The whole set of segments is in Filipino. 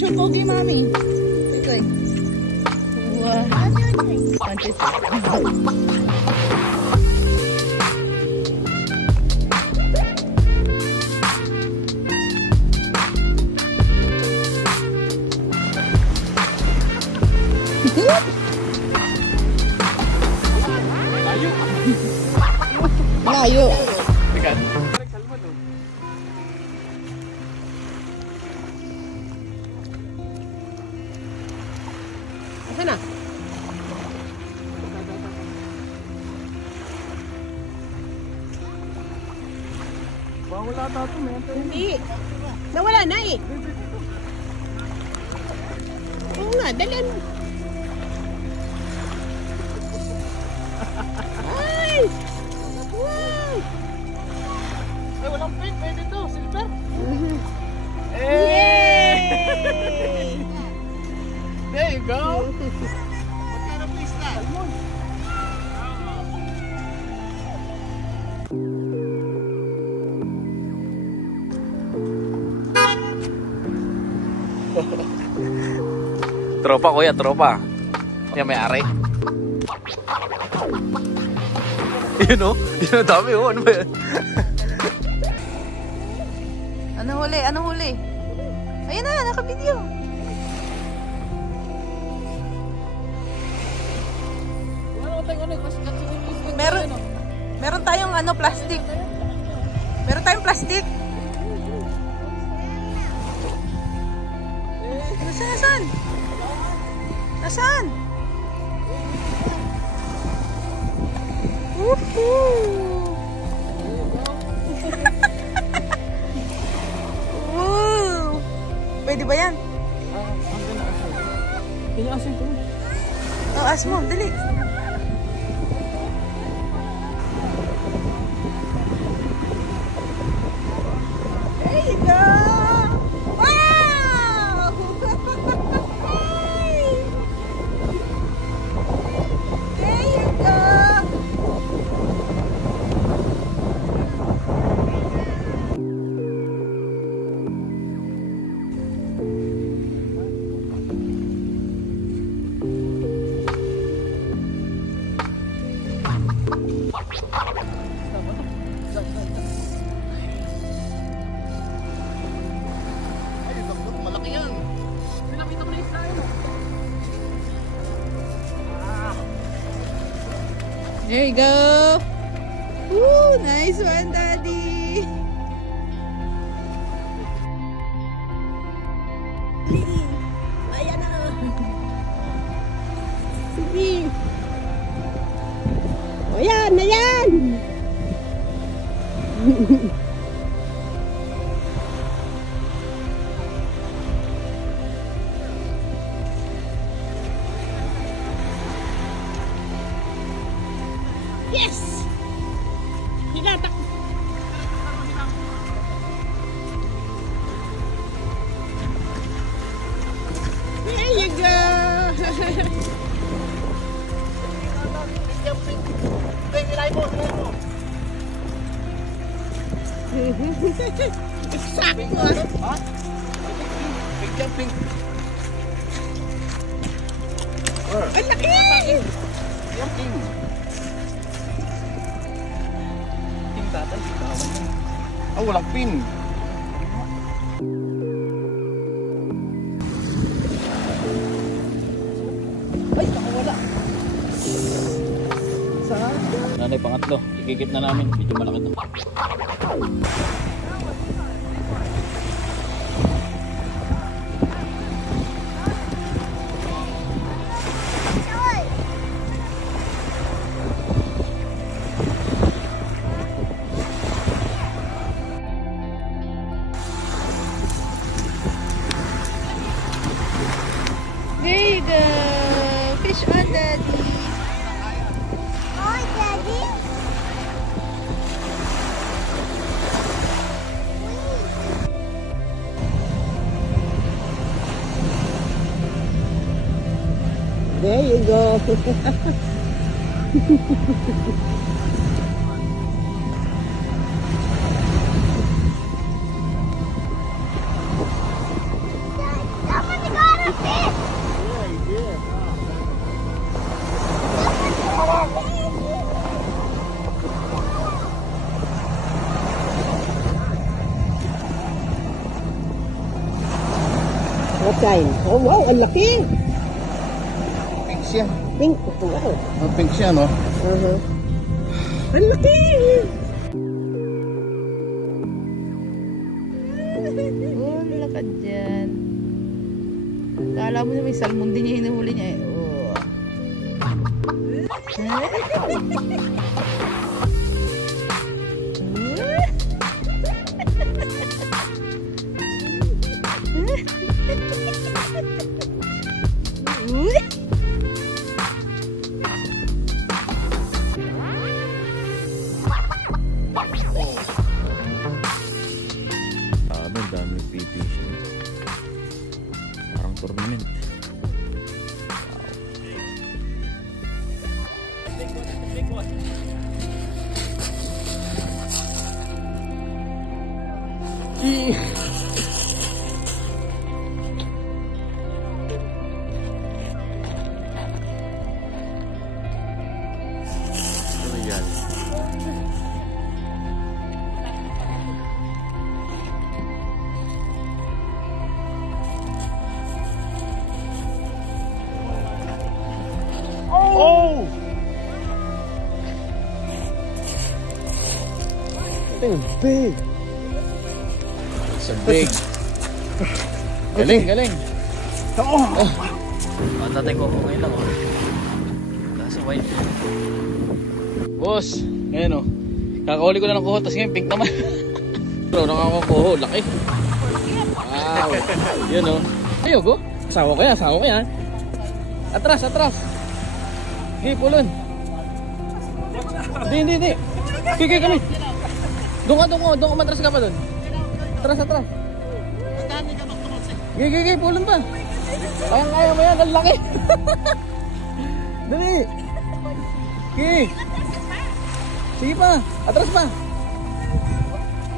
Show Pogi, Mommy. Quickly. Wow. 1, 2, 3. Layo. Bigat. Asa na? Wala tato, man. Hindi. Nawala na eh. Oo nga, dalian mo. Ay! Wow! Ay, walang paint. Pwede to. Silver. Yay! There you go. What kind of fish that? Salmon. Tropa kuya, tropa. Yan may ari. Yun o. Yun ang dami o. Ano ba yan? Ano huli? Ano huli? Ayun na, naka-video. Meron tayong ano, plastic. Meron tayong plastic. Nasaan? Nasaan? Woohoo! Woo! Pwede ba yan? Kaya asin ko. Oh, as mo, dali. There you go! Wow! There you go! Malaki yan. Pinakita mo na isla yun. There you go! Woo! Nice one, Daddy! Ayan na! Sige! O yan! Ayan! Yes! Higatak! There you go! Sakto! Ha? Big jumping. Ang laki! Jumping. Ting tatay. Ah, walang pin. Ay, nakawala! Saan? Nanay, pangatlo. Ikikit na namin. Medyo malaki to. There you go! Fish on, Daddy! Hi, Daddy. There you go! Someone sign. Oh, wow, ang laki. Pink siya. Pink. Wow. Pink siya, no? Ang laki. Oh, lakad dyan. Kala mo na may salmon din yung hinuhuli niya eh. Oh. Ang dami fishing. Parang tournament. Ano yan? Oh! Ang big. It's a big. Galing, galing. Ang tatay ko ngayon lang. Nasa white. Boss, ngayon o. Kakahuli ko na ng kuho, tapos ngayon pink naman. Bro, nakakakuho, laki. Wow. Yun o. Ayun ko. Asawa ko yan, asawa ko yan. Atras, atras. Hey, pulon. Hindi. Kikay kami. Doon ka, matras ka pa doon. Atras. Gigi, pulon pa. Kaya mo yan, ang laki. Dali. Gigi. Sige pa, atras pa.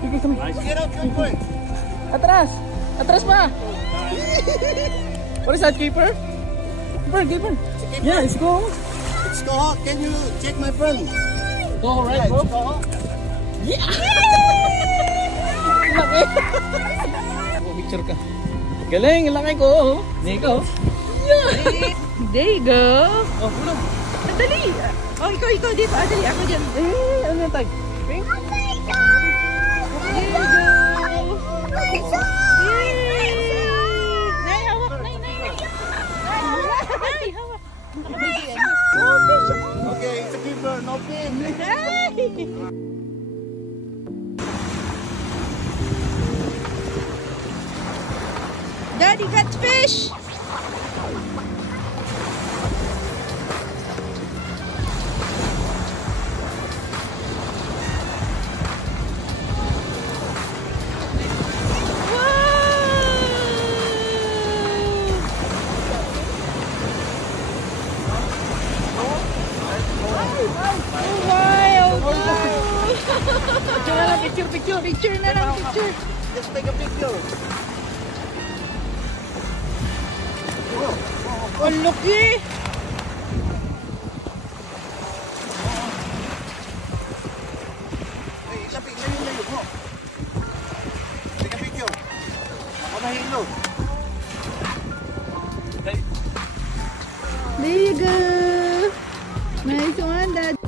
Gigi, kami. Get out, good boy. Atras pa. What is that, keeper? Keeper. Yeah, let's go. Let's go. Can you check my friend? Go right, bro. Yeah! Laki! Picture ka. Galing, laki ko. Nico. Yeah! There you go. Oh, pulo. Dali. Oh, ikaw dito. Dali, ako dyan. Ano yung tag? Pink? There you go. Nay, hawak. Nay. Nay, hawak. Okay, it's a keeper, no pin. Daddy got fish. Picture na lang. Just take a picture. Ang laki. Hey, lapit na yung mo. Take a picture. Ako na hilo. There you go. Nice one, Dad.